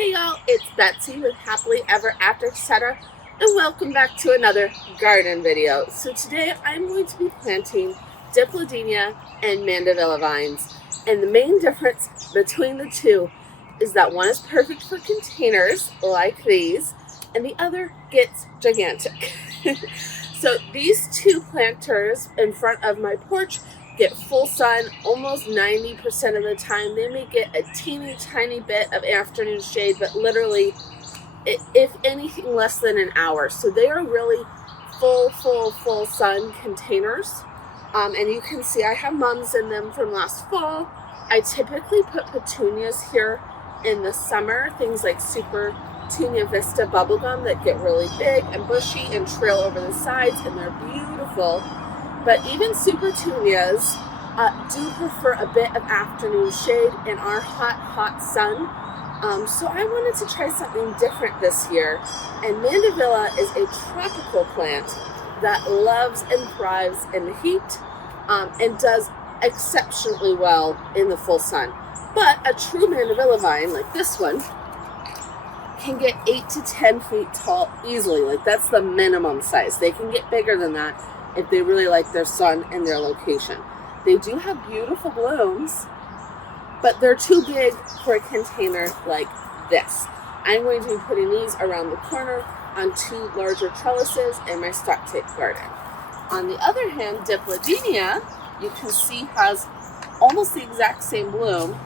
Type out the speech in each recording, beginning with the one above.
Hey y'all, it's Betsy with Happily Ever After, etc. and welcome back to another garden video. So today I'm going to be planting Dipladenia and Mandevilla vines. And the main difference between the two is that one is perfect for containers like these and the other gets gigantic. So these two planters in front of my porch get full sun almost 90% of the time. They may get a teeny tiny bit of afternoon shade, but literally, if anything, less than an hour. So they are really full sun containers. And you can see I have mums in them from last fall. I typically put petunias here in the summer, things like Super Petunia Vista bubblegum that get really big and bushy and trail over the sides, and they're beautiful. But even Super Petunias do prefer a bit of afternoon shade in our hot sun. So I wanted to try something different this year. And Mandevilla is a tropical plant that loves and thrives in the heat and does exceptionally well in the full sun. But a true Mandevilla vine like this one can get 8 to 10 feet tall easily. Like, that's the minimum size. They can get bigger than that if they really like their sun and their location. They do have beautiful blooms, but they're too big for a container like this. I'm going to be putting these around the corner on 2 larger trellises in my stock tape garden. On the other hand, Dipladenia, you can see, has almost the exact same bloom.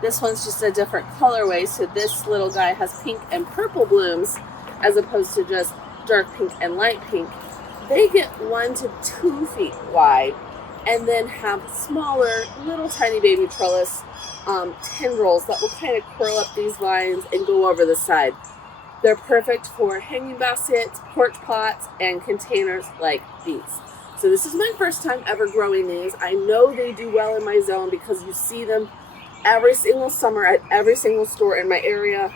This one's just a different colorway, so this little guy has pink and purple blooms as opposed to just dark pink and light pink. They get 1 to 2 feet wide and then have smaller, little tiny baby trellis tendrils that will kind of curl up these vines and go over the side. They're perfect for hanging baskets, porch pots, and containers like these. So this is my first time ever growing these. I know they do well in my zone because you see them every single summer at every single store in my area,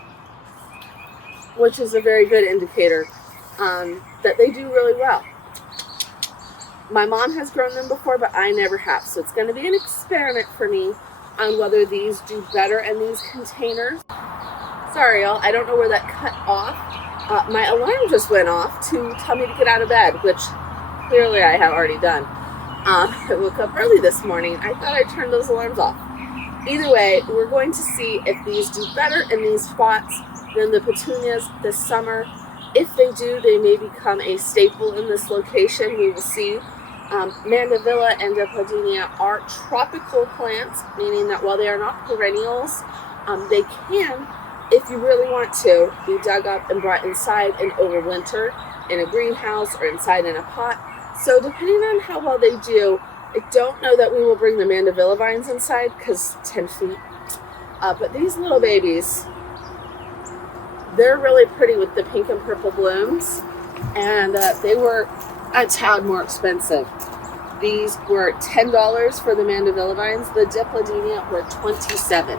which is a very good indicator that they do really well. My mom has grown them before, but I never have. So it's going to be an experiment for me on whether these do better in these containers. Sorry, y'all. I don't know where that cut off. My alarm just went off to tell me to get out of bed, which clearly I have already done. I woke up early this morning. I thought I turned those alarms off. Either way, we're going to see if these do better in these spots than the petunias this summer. If they do, they may become a staple in this location. We will see. Mandevilla and Dipladenia are tropical plants, meaning that while they are not perennials, they can, if you really want to, be dug up and brought inside and overwinter in a greenhouse or inside in a pot. So depending on how well they do, I don't know that we will bring the Mandevilla vines inside because 10 feet. But these little babies, they're really pretty with the pink and purple blooms. And they were a tad more expensive. These were $10 for the Mandevilla vines. The Dipladenia were $27.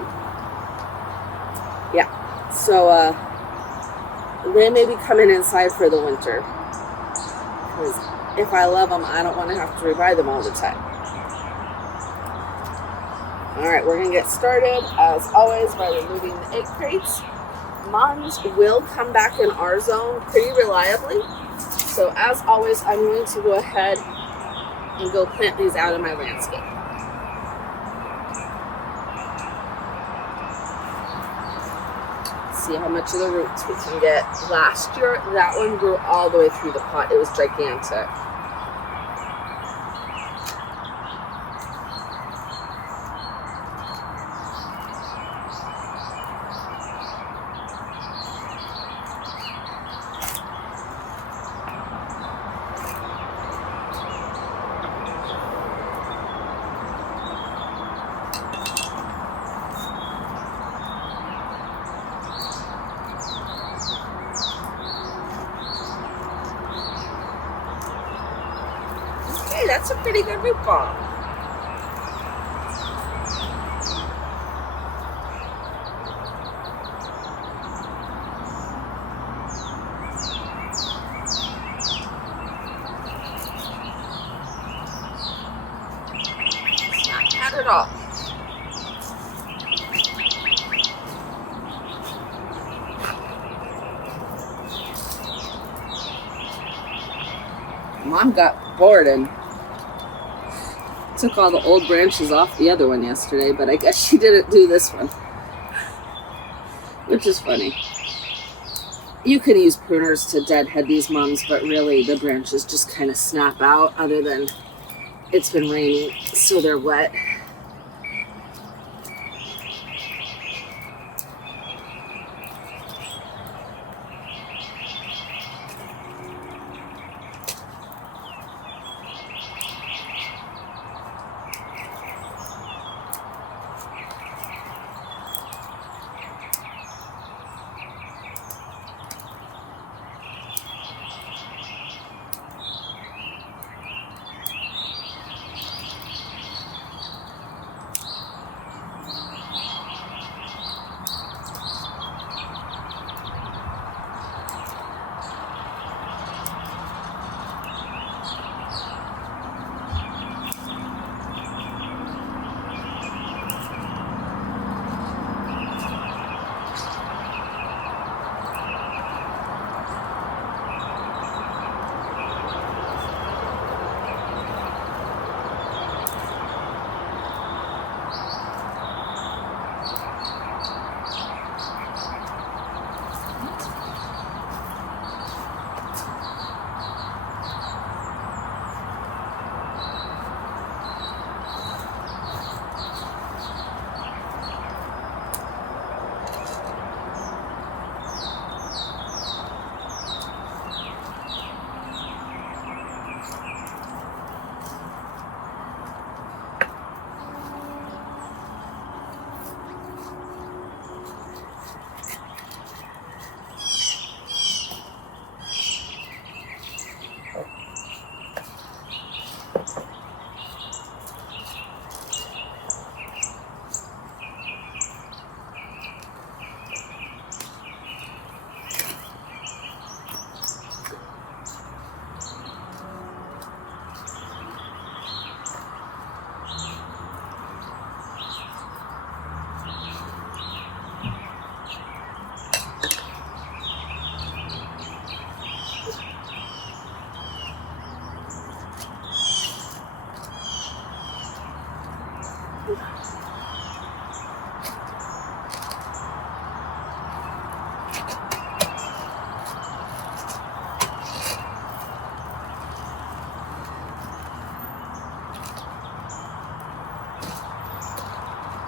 Yeah, so they may be coming inside for the winter. Because if I love them, I don't want to have to rebuy them all the time. Alright, we're going to get started, as always, by removing the egg crates. Mums will come back in our zone pretty reliably. So as always, I'm going to go ahead and go plant these out in my landscape. See how much of the roots we can get. Last year, that one grew all the way through the pot. It was gigantic. Okay, that's a pretty good root ball. It's not bad at all. Mom got bored and took all the old branches off the other one yesterday, but I guess she didn't do this one, which is funny. You can use pruners to deadhead these mums, but really the branches just kind of snap out, other than it's been raining, so they're wet.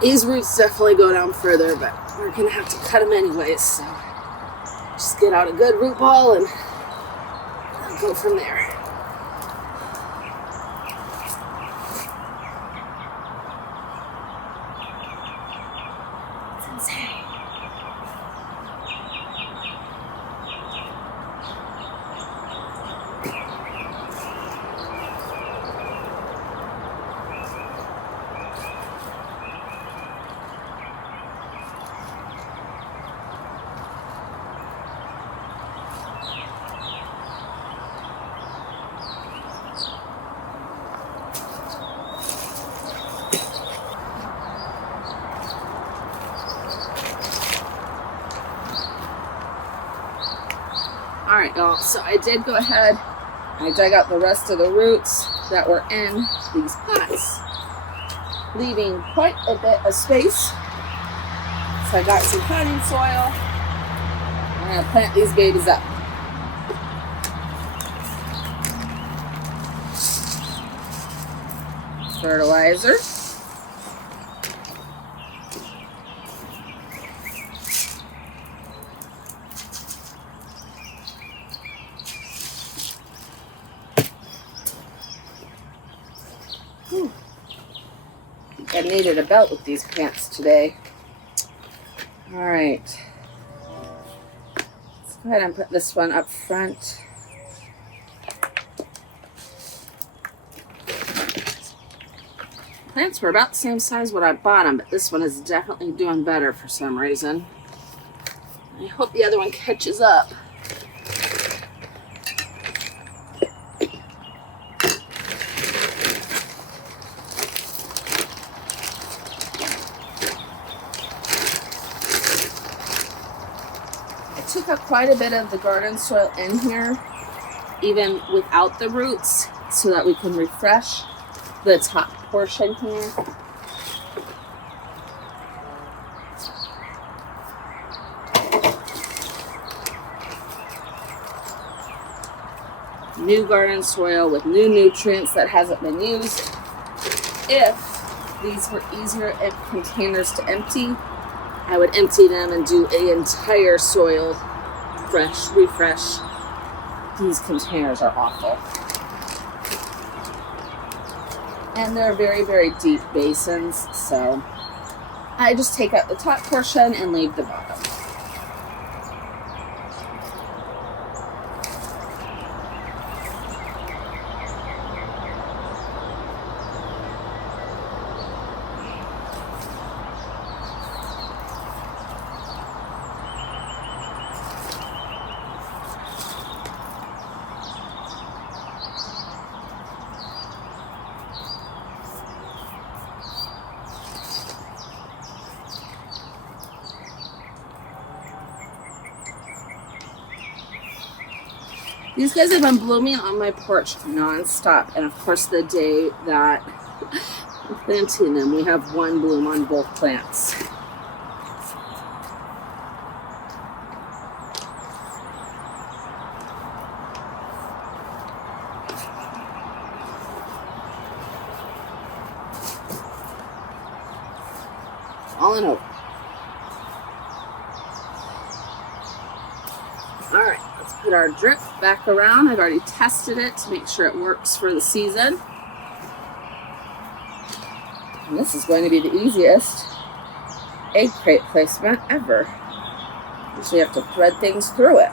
These roots definitely go down further, but we're going to have to cut them anyways, so just get out a good root ball and go from there. It's insane. Alright y'all, so I did go ahead, I dug out the rest of the roots that were in these pots, leaving quite a bit of space. So I got some potting soil. I'm going to plant these babies up. Fertilizer. I needed a belt with these plants today. Alright. Let's go ahead and put this one up front. Plants were about the same size when I bought them, but this one is definitely doing better for some reason. I hope the other one catches up. Took up quite a bit of the garden soil in here, even without the roots so that we can refresh the top portion here. New garden soil with new nutrients that hasn't been used. If these were easier containers to empty, I would empty them and do an entire soil refresh. These containers are awful. And they're very, very deep basins, so I just take out the top portion and leave the bottom. These guys have been blooming on my porch non-stop, and of course the day that I'm planting them, we have one bloom on both plants. All in over. All right, let's put our drip back around. I've already tested it to make sure it works for the season. And this is going to be the easiest egg crate placement ever. So you have to thread things through it.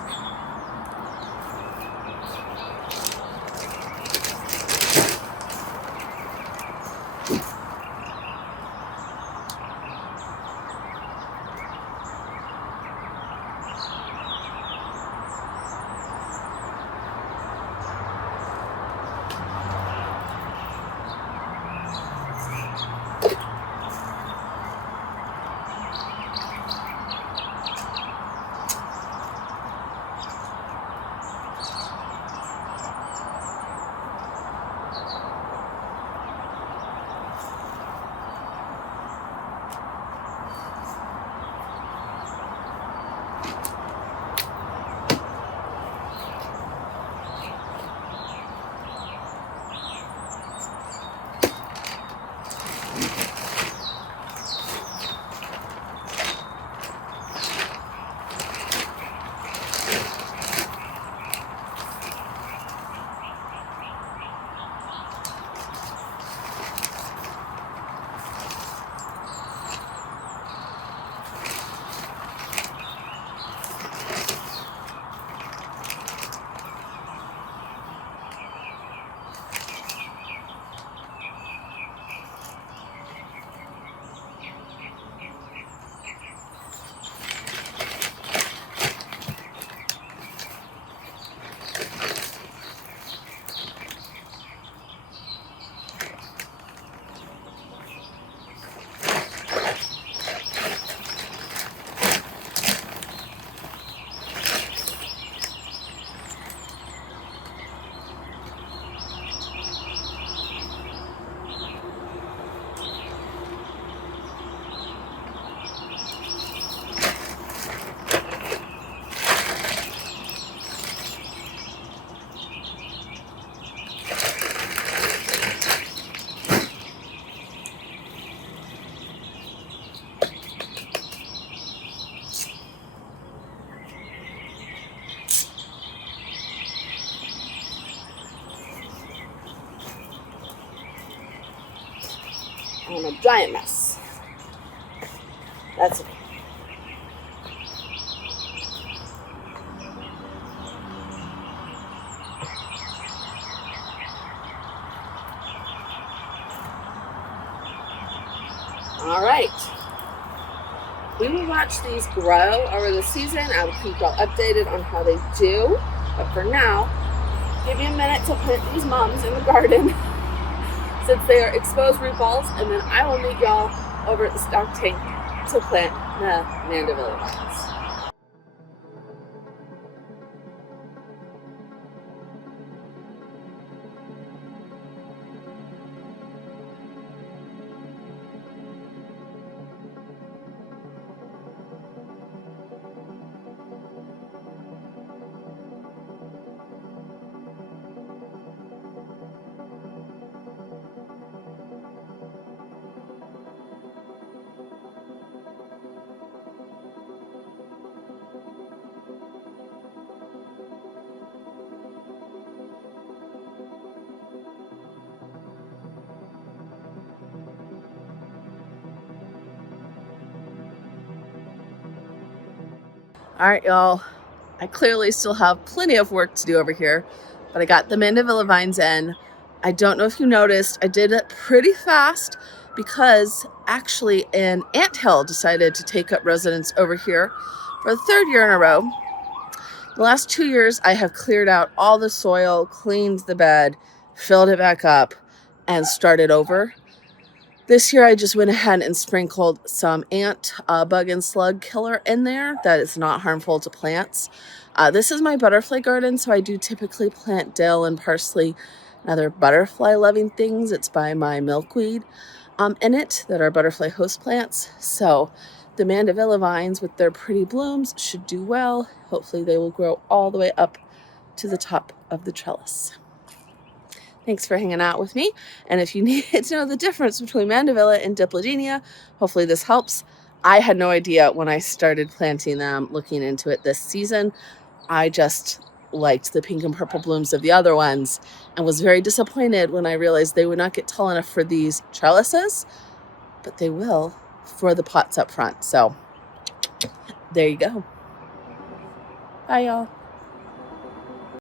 I'm a giant mess. That's okay. All right. We will watch these grow over the season. I will keep y'all updated on how they do. But for now, give me a minute to plant these mums in the garden since they are exposed root balls, and then I will meet y'all over at the stock tank to plant the Mandevilla vines. All right, y'all. I clearly still have plenty of work to do over here, but I got the Mandevilla vines in. I don't know if you noticed, I did it pretty fast because actually an anthill decided to take up residence over here for the third year in a row. The last 2 years, I have cleared out all the soil, cleaned the bed, filled it back up, and started over. This year I just went ahead and sprinkled some ant, bug and slug killer in there that is not harmful to plants. This is my butterfly garden, so I do typically plant dill and parsley and other butterfly loving things. It's by my milkweed in it that are butterfly host plants. So the Mandevilla vines with their pretty blooms should do well. Hopefully they will grow all the way up to the top of the trellis. Thanks for hanging out with me. And if you need to know the difference between Mandevilla and Dipladenia, hopefully this helps. I had no idea when I started planting them, looking into it this season. I just liked the pink and purple blooms of the other ones and was very disappointed when I realized they would not get tall enough for these trellises, but they will for the pots up front. So there you go. Bye, y'all.